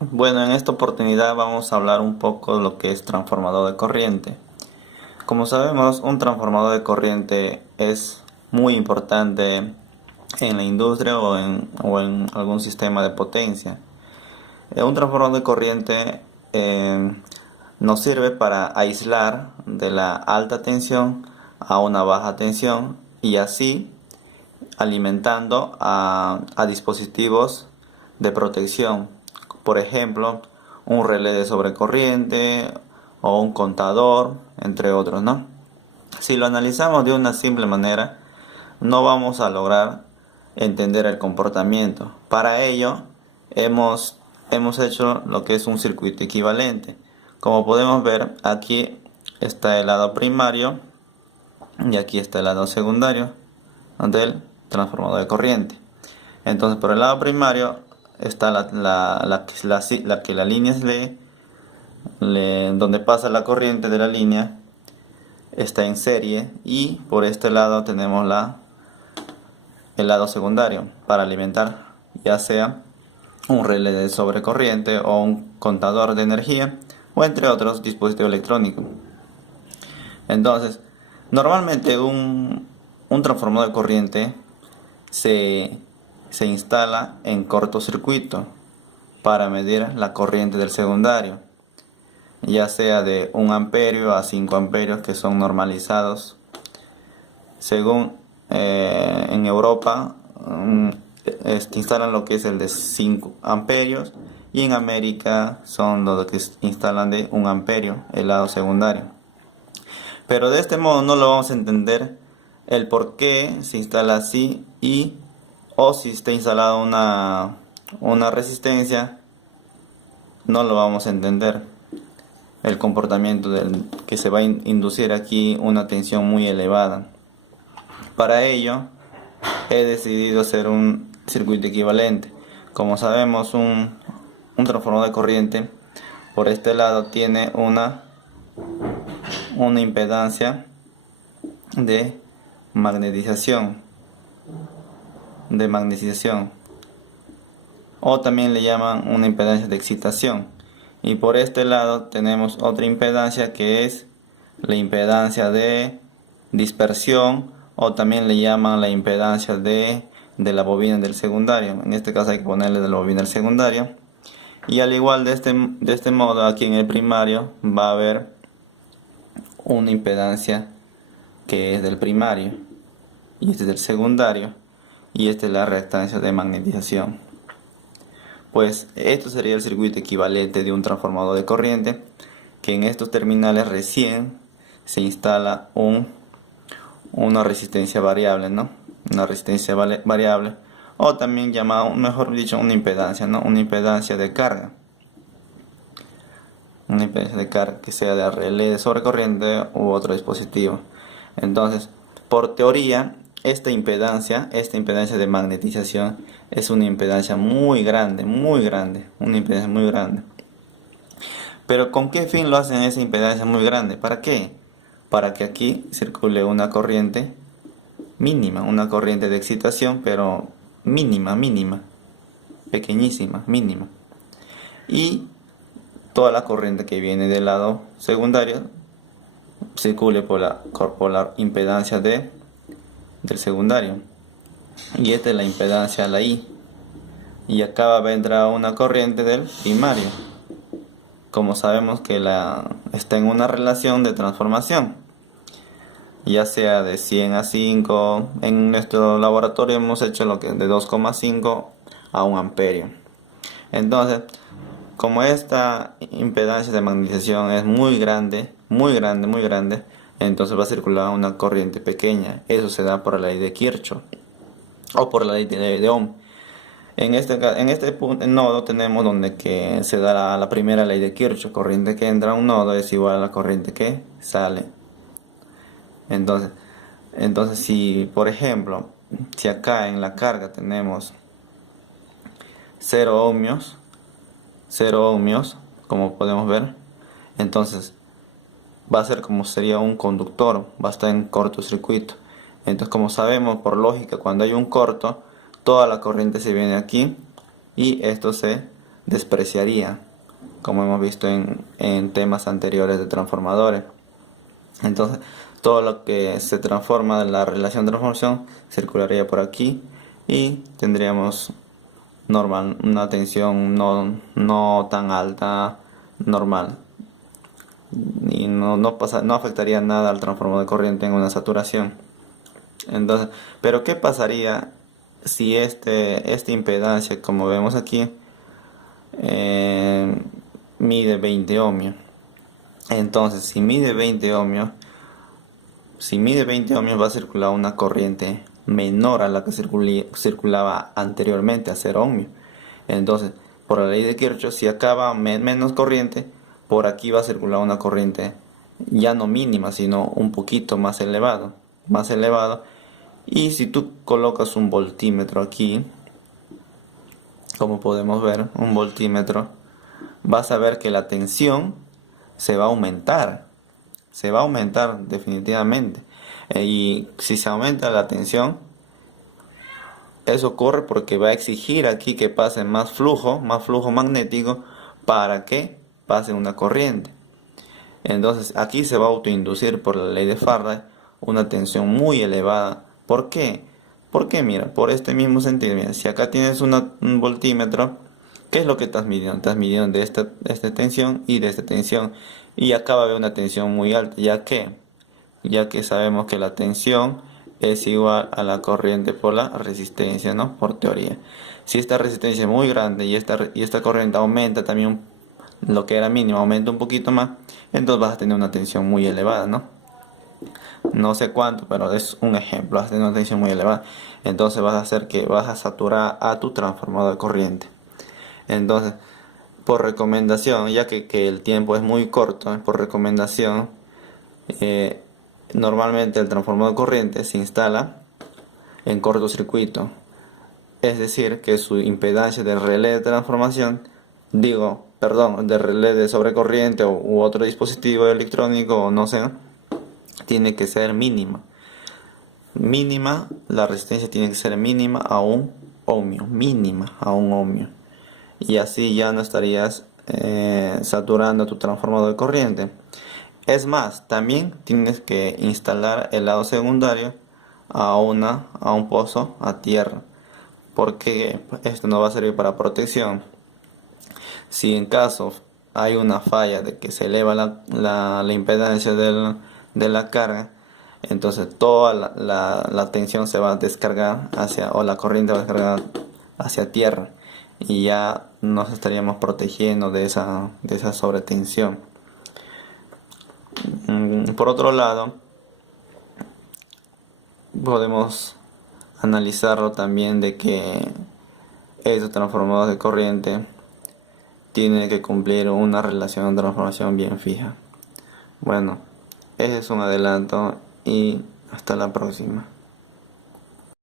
Bueno, en esta oportunidad vamos a hablar un poco de lo que es transformador de corriente. Como sabemos, un transformador de corriente es muy importante en la industria o en algún sistema de potencia. Un transformador de corriente nos sirve para aislar de la alta tensión a una baja tensión y así alimentando a dispositivos de protección, por ejemplo, un relé de sobrecorriente o un contador, entre otros, ¿no? Si lo analizamos de una simple manera, no vamos a lograr entender el comportamiento. Para ello, hemos hecho lo que es un circuito equivalente. Como podemos ver, aquí está el lado primario y aquí está el lado secundario del transformador de corriente. Entonces, por el lado primario está la línea es donde pasa la corriente de la línea está en serie, y por este lado tenemos el lado secundario para alimentar ya sea un relé de sobrecorriente o un contador de energía o entre otros dispositivos electrónicos. Entonces, normalmente un transformador de corriente se, se instala en cortocircuito para medir la corriente del secundario, ya sea de 1 amperio a 5 amperios, que son normalizados según en Europa. Instalan lo que es el de 5 amperios, y en América son los que instalan de 1 amperio el lado secundario. Pero de este modo no lo vamos a entender el por qué se instala así, o si está instalada una resistencia, no lo vamos a entender el comportamiento que se va a inducir aquí una tensión muy elevada. Para ello he decidido hacer un circuito equivalente. Como sabemos, un transformador de corriente por este lado tiene una impedancia de magnetización, o también le llaman una impedancia de excitación. Y por este lado tenemos otra impedancia que es la impedancia de dispersión, o también le llaman la impedancia de la bobina del secundario. En este caso hay que ponerle de la bobina del secundario. Y al igual de este modo, aquí en el primario va a haber una impedancia que es del primario, y este es del secundario, y esta es la reactancia de magnetización. Pues esto sería el circuito equivalente de un transformador de corriente, que en estos terminales recién se instala una resistencia variable, ¿no? Una resistencia variable, o también llamado, mejor dicho, una impedancia, ¿no? Una impedancia de carga. Una impedancia de carga que sea de relé de sobrecorriente u otro dispositivo. Entonces, por teoría, esta impedancia de magnetización es una impedancia muy grande, una impedancia muy grande. Pero ¿con qué fin lo hacen esa impedancia muy grande? ¿Para qué? Para que aquí circule una corriente mínima, una corriente de excitación, pero mínima, pequeñísima, mínima. Y toda la corriente que viene del lado secundario circule por la impedancia del secundario. Y esta es la impedancia, la I. Y acá vendrá una corriente del primario. Como sabemos que está en una relación de transformación, ya sea de 100 a 5. En nuestro laboratorio hemos hecho lo que es de 2,5 a 1 amperio. Entonces, como esta impedancia de magnetización es muy grande, entonces va a circular una corriente pequeña. Eso se da por la ley de Kirchhoff o por la ley de Ohm. En este nodo tenemos donde que se da la primera ley de Kirchhoff: corriente que entra a un nodo es igual a la corriente que sale. Entonces si por ejemplo, si acá en la carga tenemos 0 ohmios, como podemos ver, entonces va a ser como sería un conductor, va a estar en cortocircuito. Entonces, como sabemos por lógica, cuando hay un corto, toda la corriente se viene aquí y esto se despreciaría, como hemos visto en temas anteriores de transformadores. Entonces, todo lo que se transforma de la relación de transformación circularía por aquí y tendríamos una tensión no tan alta, normal. Y no afectaría nada al transformador de corriente en una saturación. Entonces, pero ¿qué pasaría si esta impedancia, como vemos aquí, mide 20 ohmios? Entonces, si mide 20 ohmios, va a circular una corriente menor a la que circulaba anteriormente a 0 ohmios. Entonces, por la ley de Kirchhoff, si acaba menos corriente, por aquí va a circular una corriente ya no mínima, sino un poquito más elevado. Y si tú colocas un voltímetro aquí, como podemos ver, un voltímetro, vas a ver que la tensión se va a aumentar definitivamente. Y si se aumenta la tensión, eso ocurre porque va a exigir aquí que pase más flujo magnético para que pase una corriente. Entonces aquí se va a autoinducir por la ley de Faraday una tensión muy elevada. ¿Por qué? Porque mira, por este mismo sentido, mira, si acá tienes un voltímetro, ¿qué es lo que estás midiendo? Estás midiendo de esta tensión y de esta tensión. Y acá va a haber una tensión muy alta, ya que sabemos que la tensión es igual a la corriente por la resistencia, ¿no? Por teoría. Si esta resistencia es muy grande y esta corriente aumenta también, lo que era mínimo aumenta un poquito más, entonces vas a tener una tensión muy elevada, ¿no? No sé cuánto, pero es un ejemplo. Vas a tener una tensión muy elevada. Entonces vas a saturar a tu transformador de corriente. Entonces, por recomendación, ya que el tiempo es muy corto, por recomendación, normalmente el transformador de corriente se instala en cortocircuito. Es decir, que su impedancia de relé de transformación, de relé de sobrecorriente u otro dispositivo electrónico o no sé, tiene que ser mínima. La resistencia tiene que ser mínima a un ohmio. Y así ya no estarías saturando tu transformador de corriente. Es más, también tienes que instalar el lado secundario a un pozo a tierra, porque esto no va a servir para protección. Si en caso hay una falla de que se eleva la impedancia de la carga, entonces toda la tensión se va a descargar o la corriente va a descargar hacia tierra, y ya nos estaríamos protegiendo de esa sobretensión. Por otro lado, podemos analizarlo también de que estos transformadores de corriente tienen que cumplir una relación de transformación bien fija. Bueno, ese es un adelanto y hasta la próxima.